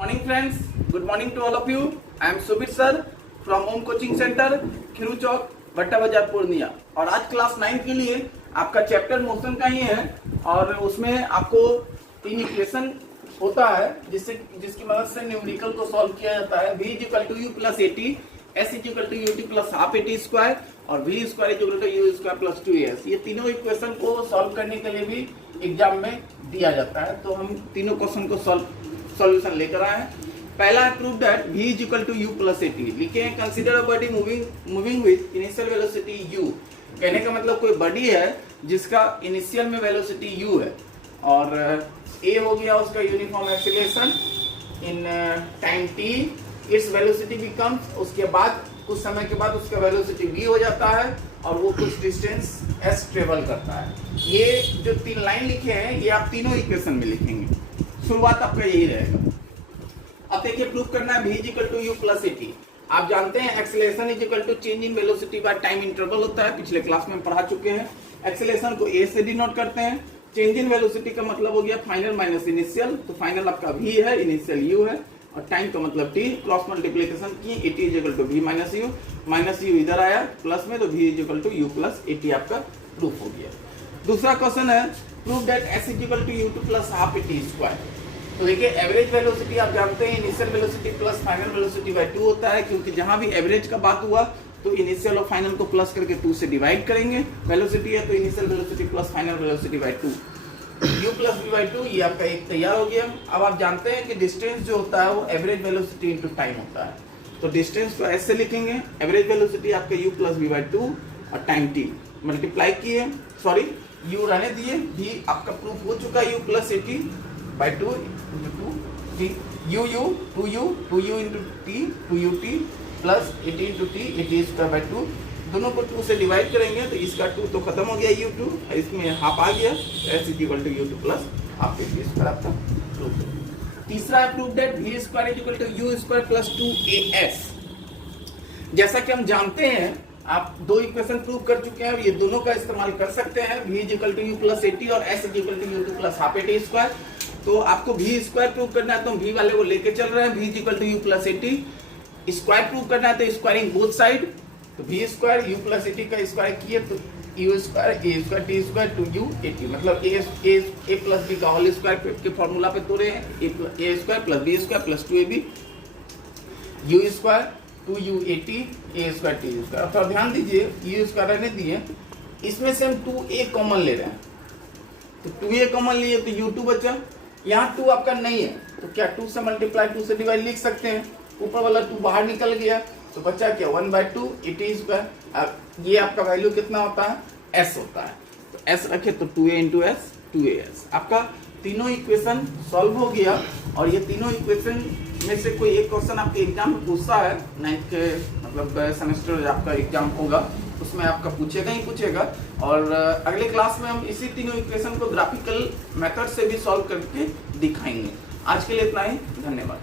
Morning friends, good morning to all of you. I am Subir sir from Home Coaching Center, खिरू चौक, भट्टा बाजार, पूर्णिया। और आज class 9 के लिए आपका चैप्टर मोशन का ही है और उसमें आपको 3 इक्वेशन होता है जिसकी मदद से न्यूमेरिकल को सॉल्व किया जाता है। v = u + at, s = ut + half at square और v² = u² + 2as। ये तीनों इक्वेशन को सॉल्व करने के लिए भी एग्जाम में दिया जाता है, तो हम तीनों क्वेश्चन को सॉल्यूशन लेकर आए हैं। पहला है prove that v = u + at। लिखे हैं consider a body moving with initial velocity u। कहने का मतलब कोई बॉडी है जिसका इनिशियल में वेलोसिटी u है और a हो गया उसका uniform acceleration in time t। Its velocity becomes, उसके बाद कुछ समय के बाद उसका वेलोसिटी v हो जाता है और वो कुछ डिस्टेंस s ट्रेवल करता है। ये जो 3 लाइन लिखे हैं ये आप तीनों इक्वेशन में लिखेंगे। शुरुआत आपका यही रहेगा। अब देखिए प्रूव करना है v = u + at। आप जानते हैं acceleration = change in velocity by time interval होता है, पिछले क्लास में पढ़ा चुके हैं। एक्सेलरेशन को a से डिनोट करते हैं। चेंज इन वेलोसिटी का मतलब हो गया फाइनल माइनस इनिशियल, तो फाइनल आपका v है, इनिशियल u है और टाइम का मतलब t। क्रॉस मल्टीप्लिकेशन की at = v - u इधर आया प्लस में, तो v = u + at आपका प्रूफ हो गया। दूसरा क्वेश्चन है prove that s = u2 + half at square. तो देखिए एवरेज वेलोसिटी आप जानते हैं initial velocity plus final velocity bye 2 होता है, क्योंकि जहां भी एवरेज का बात हुआ तो इनिशियल और फाइनल को प्लस करके 2 से डिवाइड करेंगे। वेलोसिटी है तो initial velocity plus final velocity bye 2, u + v/2। ये आपका एक तैयार हो गया। अब आप जानते हैं कि डिस्टेंस जो होता है वो एवरेज वेलोसिटी इनटू टाइम होता है, तो डिस्टेंस को ऐसे लिखेंगे। एवरेज वेलोसिटी आपका u + v/2 और टाइम t मल्टीप्लाई किए, सॉरी u रहने दिए, v आपका प्रूफ हो चुका है u + at/2 × 2t, u into t 2ut plus 80 into t 80² 2। दोनों को 2 से डिवाइड करेंगे तो इसका 2 तो खत्म हो गया, u2 इसमें हाफ आ गया, s = u2 + half at square आपका प्रूफ। तीसरा है prove that v² = u² + 2as। जैसा कि हम जानते हैं आप 2 इक्वेशन प्रूव कर चुके हैं और ये दोनों का इस्तेमाल कर सकते हैं। v = u + at और s = u2 + half at square. तो आपको v² प्रूव करना है तो हम v वाले को लेके चल रहे हैं। v = u + at square prove करना है तो स्क्वायरिंग बोथ साइड, तो v² u + at का स्क्वायर किए तो u² a² t² 2u at, मतलब a + b का होल स्क्वायर के फॉर्मूला पे तोड़े हैं। a² + b² + 2ab u² 2u at a² t²। अब थोड़ा ध्यान दीजिए, u² रहने दिए, इसमें से हम 2a कॉमन ले रहे हैं, तो 2a कॉमन लिए तो u2 बचा। यहाँ 2 आपका नहीं है तो क्या 2 से मल्टीप्लाई 2 से डिवाइड लिख सकते हैं, ऊपर वाला 2 बाहर निकल गया तो बचा क्या 1/2 at²। अब ये आपका वैल्यू कितना होता है s होता है, तो s रखे तो 2a × s 2as। आपका तीनों इक्वेशन सॉल्व हो गया और ये तीनों इक्वेशन में से कोई एक क्वेश्चन आपके एग्जाम में पूछता है 9th के मतलब सेमेस्टर आपका एग्जाम होगा उसमें आपका पूछेगा ही पूछेगा। और अगले क्लास में हम इसी तीनों इक्वेशन को ग्राफिकल मेथड से भी सॉल्व करके दिखाएंगे। आज के लिए इतना ही, धन्यवाद।